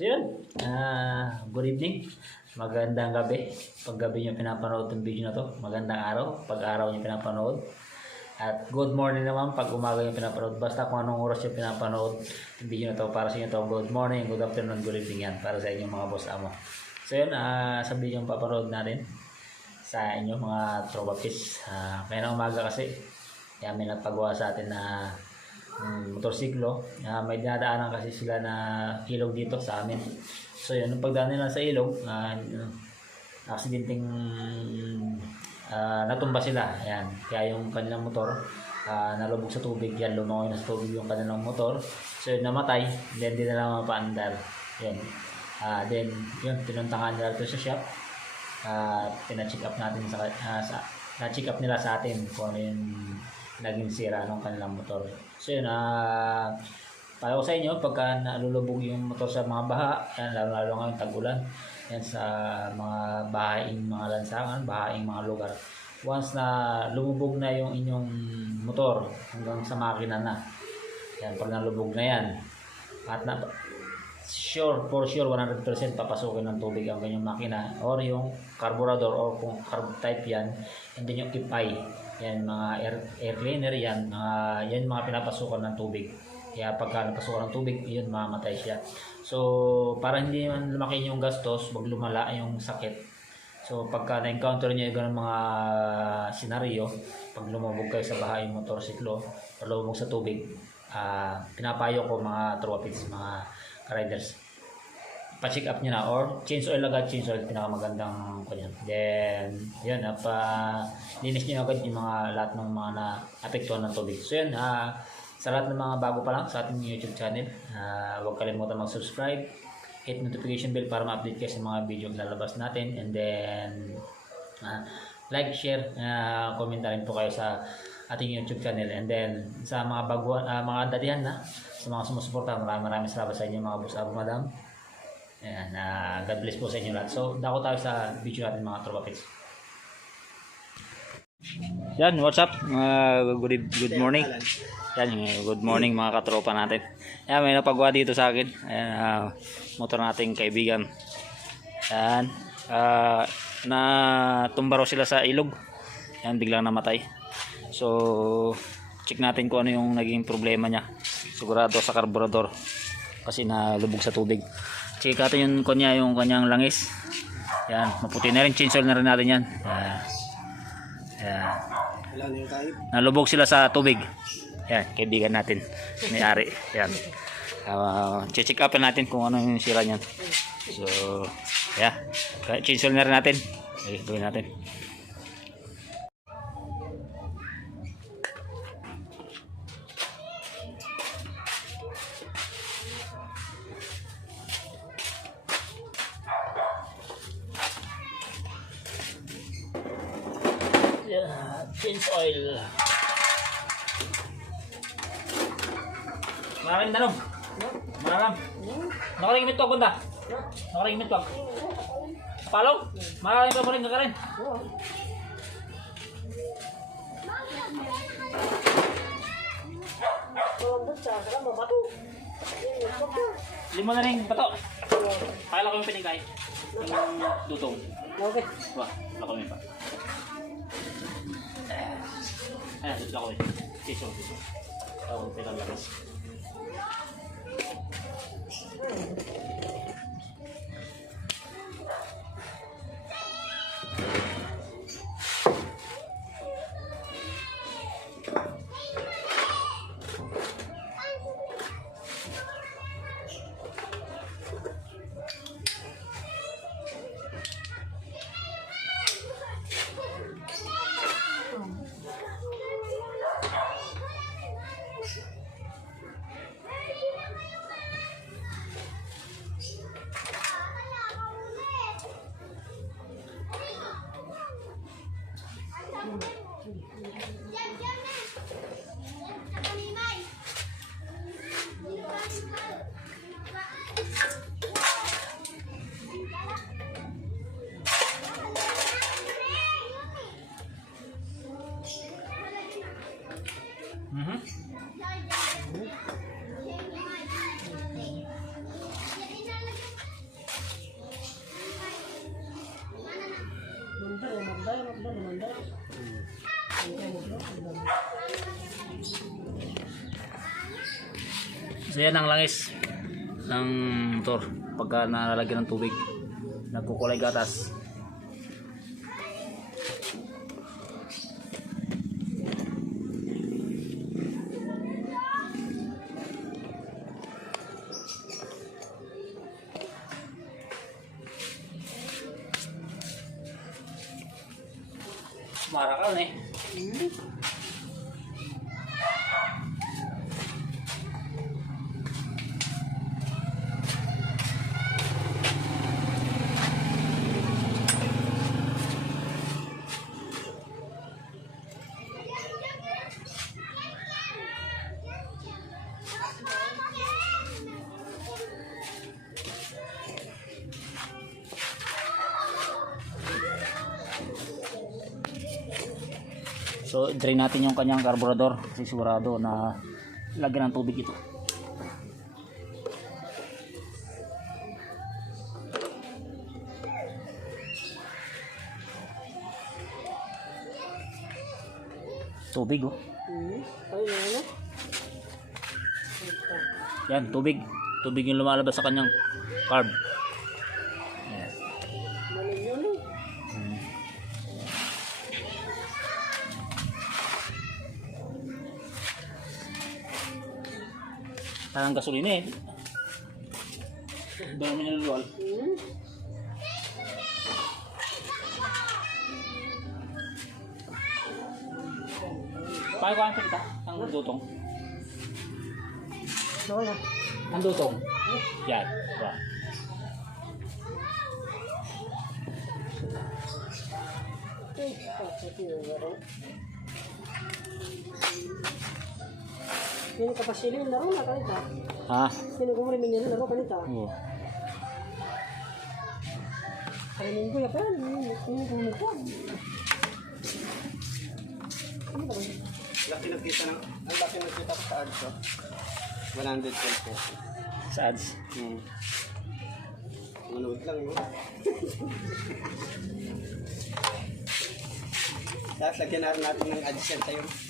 So yun, ah, good evening. Magandang gabi. Pag gabi nyo pinapanood itong video na to, magandang araw. Pag araw nyo pinapanood. At good morning naman pag umaga nyo pinapanood. Basta kung anong oras nyo pinapanood yung video na to, para sa inyo to, good morning, good afternoon, good evening yan. Para sa inyong mga boss amo. So yun, ah, sa video yung papanood natin sa inyo mga tropa fish. Ah, kaya na umaga kasi, kaya may nagpagawa sa atin na mm, motorsiklo. Ah, may dinadaanan kasi sila na ilog dito sa amin. So yun, nung pagdaan nila sa ilog, ah, aksidenteng ah, natumba sila. Ayan. Kaya yung kanilang motor ah, nalubog sa tubig. Yan, lumangoy na sa tubig yung kanilang motor. So yun, namatay. Then, di na lang mapaandar. Yan. Ah, then, yun, pinuntangan nila ito sa shop. Ah, pina-check up natin sa, ah, sa na-check up nila sa atin kung ano yung naging sira ng kanilang motor. So yun, ah, para ko sa inyo, pagka nalulubog yung motor sa mga baha, yan, lalo-lalo ngayon tag-ulan, yan sa mga bahaing mga lansangan, bahaing mga lugar. Once na lumubog na yung inyong motor hanggang sa makina na, yan, pag nalubog na yan, at na, sure, for sure, 100% papasukin ng tubig ang kanyang makina or yung carburetor or kung carb type yan, and then yung IPI, yan mga air, air cleaner yan, mga, yan mga pinapasukan ng tubig. Kaya pagka napasukan ng tubig, yun mamatay siya. So, para hindi man lumaki yung gastos, wag lumala yung sakit. So, pagka na-encounter niyo yung mga senaryo, pag lumubog kayo sa bahay motorsiklo, o lumubog sa tubig, ah pinapayo ko mga tropics, mga riders, pa-check up nyo na or change oil agad, change oil pinakamagandang kanyan. Then, yun, uh, pa linis nyo agad yung mga lahat ng mga na-apektuhan ng tubig. So yun, ah sa lahat ng mga bago pa lang sa ating YouTube channel, ah huwag kalimutan mag-subscribe, hit notification bell para ma-update kayo sa mga video na lalabas natin and then ah, like, share, uh, comment na rin po kayo sa ating YouTube channel and then sa mga baguhan, ah, mga dadihan na sa mga sumusuporta, maraming maraming salamat sa inyo mga boss abo madam. Ayan, ah, God bless po sa inyo lahat. So, dako tayo sa video natin mga tropa pits. Yan, what's up? Uh, good, good morning. Yan, good morning mga katropa natin. Yan, may napagawa dito sa akin. Ayan, ah, motor nating kaibigan. Yan, ah, na tumbaro sila sa ilog. Yan, biglang namatay. So, check natin kung ano yung naging problema niya. Sigurado sa carburetor. Kasi nalubog sa tubig. Check natin yung kanya, yung kanyang langis. Yan, maputi na rin. Chainsaw na rin natin yan. Yan. Yan. Nalubog sila sa tubig. Yan, kaibigan natin. May-ari. Yan. Uh, check up natin kung ano yung sira niyan. So, yeah. Chainsaw na rin natin. Okay, gawin natin. Change oil. Maraming tanong. Maraming. Nakaligimit ko, bunda. Nakaligimit ko. Palong? Maraming pa rin ka rin. Lima na rin bato. Pakala ko yung pinigay. Yung dutong. Okay. Wah, lako mo pa. Ayan, dito ako eh. Siso, siso. Ako, pinag labas. Mm -hmm. So yan ang langis ng motor pagka nalagyan ng tubig. Nagkukulay gatas. Marakal eh. So, drain natin yung kanyang carburetor kasi sigurado na lagyan ng tubig ito. Tubig oh. Hmm. Ano? Yan, tubig. Tubig yung lumalabas sa kanyang carb. Parang gasolina eh. Dami niluluwal. Hmm. Paano ko ang kita? Ang dutong. Wala. Ang dutong. Yan. Bakit yun laro? Sino ka pa sila yung laro na kanita? Ha? Sino ko rin yung laro kanita? Oo. Kalimin ko ya pa. Sino ko mo pa? Ano? Laki nagkita ng, ang laki nagkita sa ads, oh. 112 pesos. Sa ads. Hmm. Manood lang, no? Tapos lagyan na natin ng AdSense sa'yo.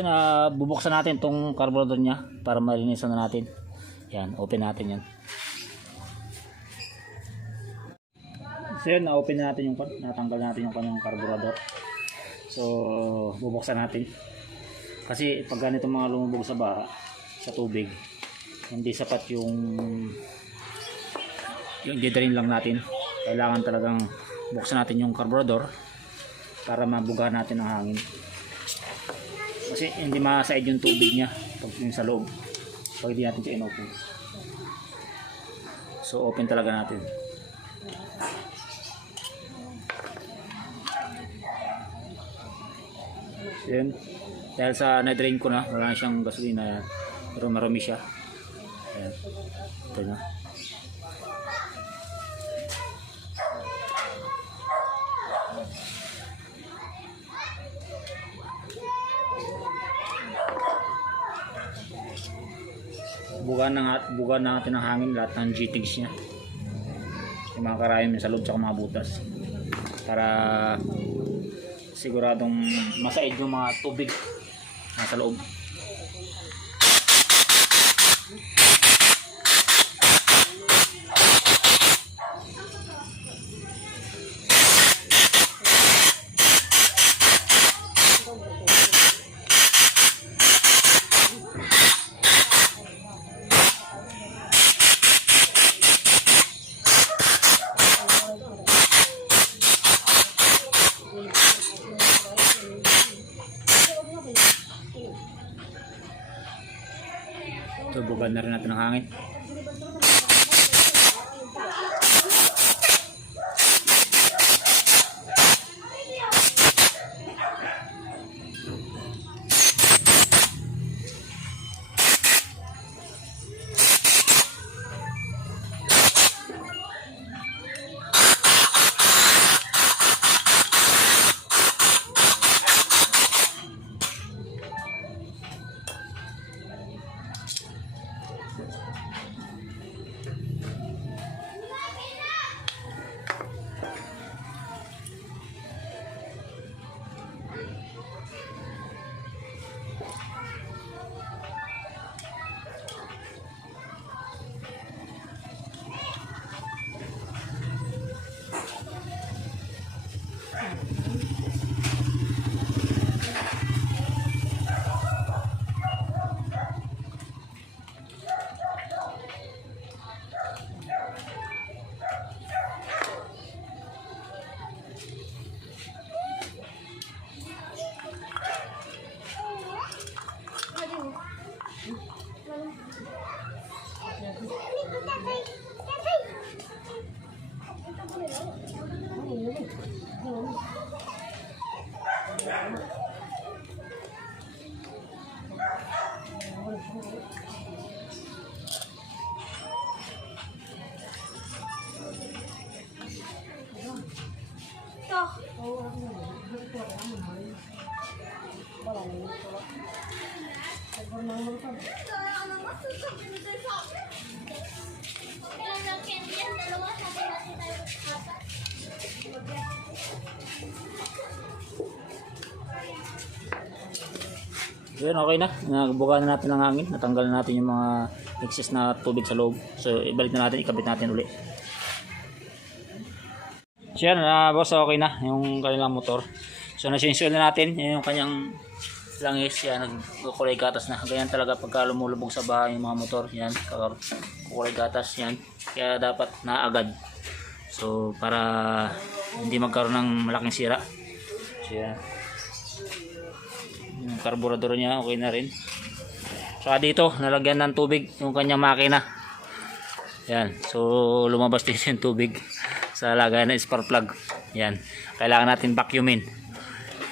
So yan, ah, bubuksan natin tong carburetor niya para malinisan na natin. Yan, open natin yan. So yan, na-open na natin yung natanggal natin yung kanyang carburetor. So, bubuksan natin. Kasi pag ganito mga lumubog sa baha, sa tubig, hindi sapat yung yung didrain lang natin. Kailangan talagang buksan natin yung carburetor para mabuga natin ang hangin kasi hindi masaid yung tubig niya pag yung sa loob. Pag hindi natin siya inopen. So open talaga natin. Yun. Dahil sa na-drain ko na wala na siyang gasolina pero marami siya. Ayan. Ito na buga na buga na natin ang hangin lahat ng GTX niya. Yung mga karayom sa loob sa mga butas. Para siguradong masaid yung mga tubig nasa loob buga na rin natin ang hangin Yun, okay na. Nagbuga na natin ang hangin. Natanggal na natin yung mga excess na tubig sa loob. So, ibalik na natin, ikabit natin uli. So, yan, na boss, okay na yung kanilang motor. So, nasinsuel na natin. Yan yung kanyang langis. Yan, nagkukulay gatas na. Ganyan talaga pagka lumulubog sa bahay yung mga motor. Yan, kukulay gatas. Yan. Kaya dapat naagad. So, para hindi magkaroon ng malaking sira. So, yan. Yung karburador niya okay na rin. Saka dito, nalagyan ng tubig yung kanyang makina. Yan. So, lumabas din yung tubig sa lagayan ng spark plug. Yan. Kailangan natin vacuumin.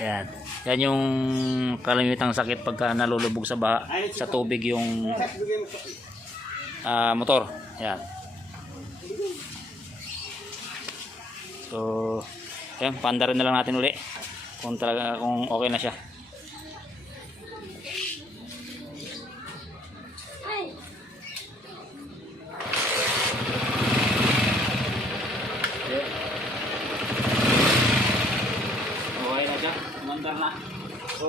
Yan. Yan yung kalimitang sakit pagka nalulubog sa ba sa tubig yung ah, motor. Yan. So, yan, pandarin na lang natin uli kung talaga kung okay na siya. Okay na siya. Mandar na. So,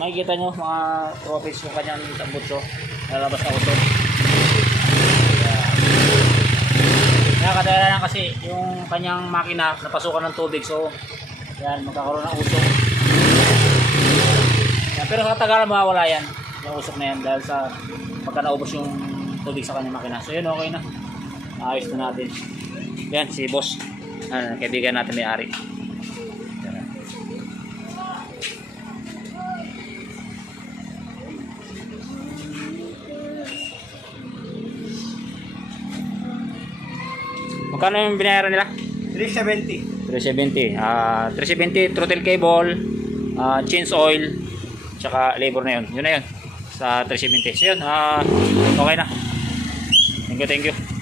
makikita nyo mga trophies yung kanyang tambutso. Lalabas na usok. Nakakadala lang kasi yung kanyang makina napasukan ng tubig. So, yan, magkakaroon ng usok. Yan, pero sa katagalan mawawala yan. Yung usok na yan dahil sa pagka naubos yung tubig sa kanyang makina. So, yun, okay na. Ayos na natin. Yan, si boss. Ah, kaibigan natin may-ari. Yan. Magkano yung binayaran nila? 370. 370. Ah, 370 throttle cable, ah, change oil, tsaka labor na yun. Yun na yun. Sa 370. So yun, ah, okay na. Thank you, thank you.